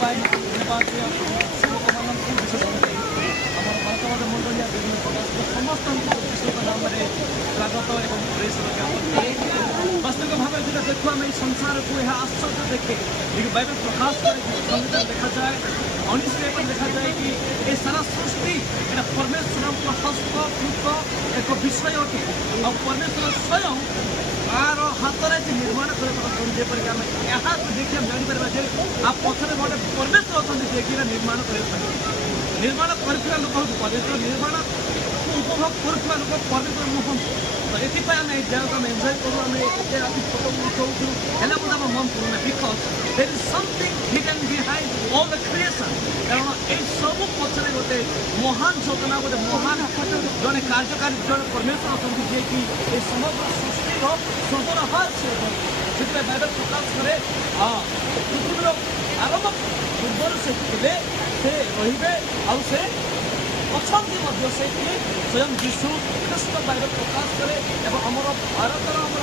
ପାଇଁ ନେବାଥିବା ଲୋକମାନଙ୍କୁ ବିଶେଷ କରି ଆମର ଭାରତବର୍ଷ ମଣ୍ଡଳୀୟ ବିଭିନ୍ନ ପ୍ରକାର ସମସ୍ତଙ୍କୁ ବିଶ୍ୱଙ୍କ ନାମରେ ସ୍ୱାଗତ ଏବଂ ପ୍ରେସର ଜ୍ଞାପନ କରେ। ବାସ୍ତବିକ ଭାବେ ଯେଟା ଦେଖୁ ଆମେ ଏହି ସଂସାରକୁ ଏହା ଆଶ୍ଚର୍ଯ୍ୟ ଦେଖେ ବାଇବେଲ ପ୍ରକାଶ করে ସଂଗୀତରେ ଦେଖାଯାଏ 19 ଦେଖାଯାଏ କି ଏ ସାରା ସୃଷ୍ଟି এটা ପରମେଶ୍ୱରଙ୍କ ହସ୍ତକୃତ ଏକ ବିଷୟ ଅଟେ ଆଉ ପରମେଶ୍ୱର ସ୍ୱୟଂ ତାର ହାତରେ ଯେ ନିର୍ମାଣ କରିବାକୁ ଯେପରିକି ଆମେ ଏହାକୁ ଦେଖି ଆମେ ଜାଣିପାରିବା ଯେ ଆ ପଛରେ ଗୋଟେ ପରମେଶ୍ୱର ଅଛନ୍ତି ଯିଏକି ନିର୍ମାଣ କରିବାକୁ ନିର୍ମାଣ କରିଥିବା ଲୋକ ହେଉଛି ପରମେଶ୍ୱର ନିର୍ମାଣ ଉପଭୋଗ କରୁଥିବା ଲୋକ ପରମେଶ୍ୱର ନୁହନ୍ତି। ତ ଏଥିପାଇଁ ଆମେ এই ଜାଗାକୁ ଆମେ ଏନ୍ଜୟ କରୁ ଆମେ ଏତେ ରାତି ଫଟୋ ଉଠାଉଛୁ ହେଲେ ମଧ୍ୟ ଆମ ମନ କରୁନା because there is something hidden behind all the creation. କାରଣ এই ସବୁ ପଛରେ ଗୋଟେ ମହାନ ଚେତନା ଗୋଟେ ମହାନ ଜଣେ କାର୍ଯ୍ୟକାରୀ ଜଣେ ପରମେଶ୍ୱର ଅଛନ୍ତି ଯିଏକି ଏ ସମଗ୍ର ସୃଷ୍ଟିର ସୃଜନହାର ସେ ସେଥିପାଇଁ ବାଇବେଲ ପ୍ରକାଶ କରେ ପୃଥିବୀର ଆରମ୍ଭ ପୂର୍ବରୁ ସେ ଥିଲେ ସେ ରହିବେ ଆଉ ସେ ଅଛନ୍ତି ମଧ୍ୟ ସେଇଠି ସ୍ୱୟଂ ଯୀଶୁ ଖ୍ରୀଷ୍ଟ ବାଇବେଲ ପ୍ରକାଶ କରେ ଏବଂ ଆମର ଭାରତର ଆମର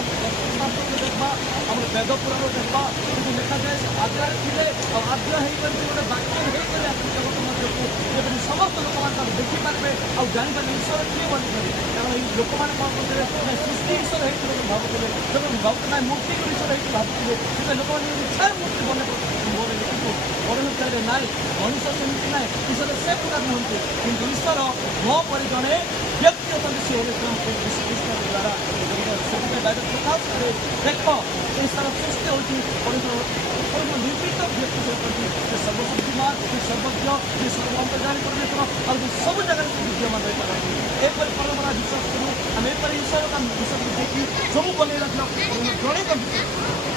ଶାସ୍ତ୍ରରେ ଦେଖିବା ଆମର ବେଦ ପୁରାଣ ଦେଖିବା କିନ୍ତୁ ଲେଖାଯାଏ ସେ ଆଦ୍ୟାରେ ଥିଲେ ଆଉ ଆଦ୍ୟ ହେଇକରି ଗୋଟେ ବାକ୍ୟ ହେଇକରି ଆସିଛି ଜଗତ ମଧ୍ୟକୁ ଯେପରି ସମସ୍ତ ଲୋକମାନେ ତାକୁ ଦେଖିପାରିବେ ଆଉ ଜାଣିପାରିବେ ଈଶ୍ୱର କିଏ ବୋଲିକରି କାରଣ ଏଇ ଲୋକମାନେ କ'ଣ କରୁଥିଲେ ସୃଷ୍ଟି ଈଶ୍ୱର ହେଇଥିଲେ ବୋଲି ଭାବୁଥିଲେ ଏବଂ ଭାବୁଥିଲେ ମୂର୍ତ୍ତିକୁ ଈଶ୍ୱର ହେଇକି ଭାବୁଥିଲେ ସେଥିପାଇଁ ଲୋକମାନେ ଇଚ୍ଛାରେ ମୂର୍ତ୍ତି ବନେଇଥିଲେ ନାଇଁ ମଣିଷ ସେମିତି ନାହିଁ ଈଶ୍ୱର ସେ ପ୍ରକାର ନୁହନ୍ତି କିନ୍ତୁ ଈଶ୍ୱର ମୋ ପରି ଜଣେ ବ୍ୟକ୍ତି ଅଛନ୍ତି ସେ ହେଲେ ଖ୍ରୀଷ୍ଟଙ୍କ ଦ୍ୱାରା ସେଥିପାଇଁ ବାଇବେଲ ପ୍ରକାଶ କରେ ଦେଖ ଏ ସାରା ସୃଷ୍ଟି ହେଉଛି ନିର୍ମିତ ବ୍ୟକ୍ତି ଅଛନ୍ତି ସେ ସର୍ବଶକ୍ତିମାନ ସେ ସର୍ବଜ୍ଞ ସେ ସର୍ବଅନ୍ତର୍ଯାମୀ ପରମେଶ୍ୱର ଆଉ ସବୁ ଜାଗାରେ ସେ ବିଦ୍ୟମାନ ରହିପାରନ୍ତି ଏପରି ପରମ୍ପରା ବିଶ୍ୱାସ କରୁ ଆମେ ଏପରି ଈଶ୍ୱରକୁ ଆମେ ବିଶ୍ୱାସ ଦେଖି ସବୁ ବନେଇ ରଖିଲା ଜଣେ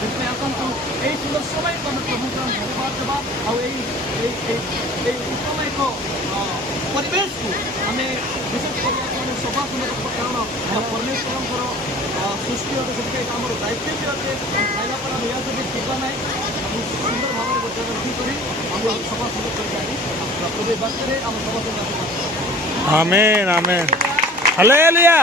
ସେଥିପାଇଁ ଆସନ୍ତୁ এই ସୁନ୍ଦର ସମୟକୁ ଆମେ ପ୍ରଭୁଙ୍କୁ ଆମେ ଧନ୍ୟବାଦ ଦେବା ଆଉ এই ଉତ୍ତମ ଏକ ପରିବେଶକୁ ଆମେ ବିଶେଷ କରି ଆମେ ସଭା ସୁନ୍ଦର କାରଣ ଆମ ପରମେଶ୍ୱରଙ୍କର ସୃଷ୍ଟି ଅଟେ ସେଥିପାଇଁ ଆମର ଦାୟିତ୍ୱ ବି ଅଟେ ଖାଇବା ପରେ ଆମେ ଏହା ଯଦି ଯିବା ନାହିଁ ଆମେ ସୁନ୍ଦର ଭାବରେ ଗୋଟେ ଜାଗାରେ କରି ଆମେ ସଭା ସୁନ୍ଦର କରିକି ଆଣି ପ୍ରଭୁ ଏ ବାକ୍ୟରେ ଆମ ସଭା ସୁନ୍ଦର ଆମେନ୍ ଆମେନ୍ ହାଲେଲୁୟା।